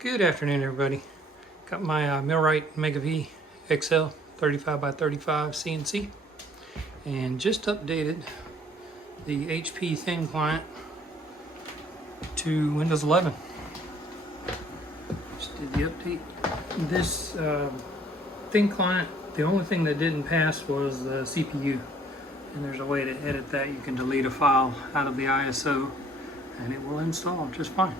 Good afternoon, everybody. Got my Millright Mega V XL 35 by 35 CNC and just updated the HP thin client to Windows 11. Just did the update. This thin client, the only thing that didn't pass was the CPU, and there's a way to edit that. You can delete a file out of the ISO and it will install just fine.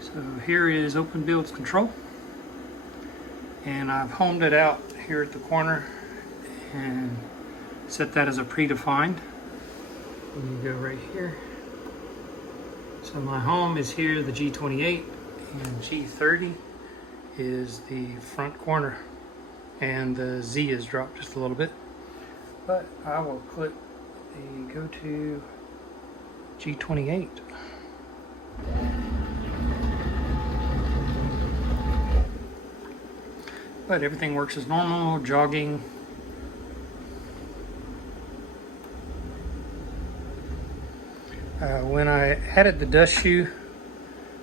So here is Open Builds Control, and I've homed it out here at the corner and set that as a predefined. And you go right here. So my home is here, the G28, and G30 is the front corner, and the Z is dropped just a little bit. But I will click the go to G28. But everything works as normal, jogging. When I added the dust shoe,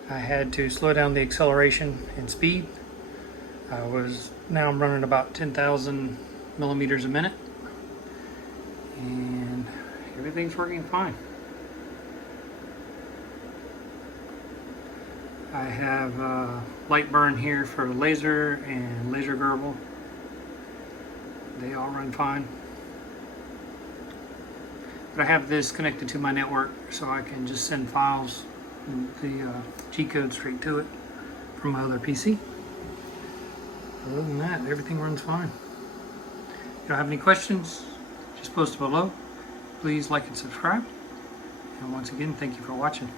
I had to slow down the acceleration and speed. Now I'm running about 10,000 millimeters a minute, and everything's working fine. I have light burn here for laser and laser gerbil. They all run fine. But I have this connected to my network so I can just send files, the G-code straight to it from my other PC. Other than that, everything runs fine. If you don't have any questions, just post below. Please like and subscribe. And once again, thank you for watching.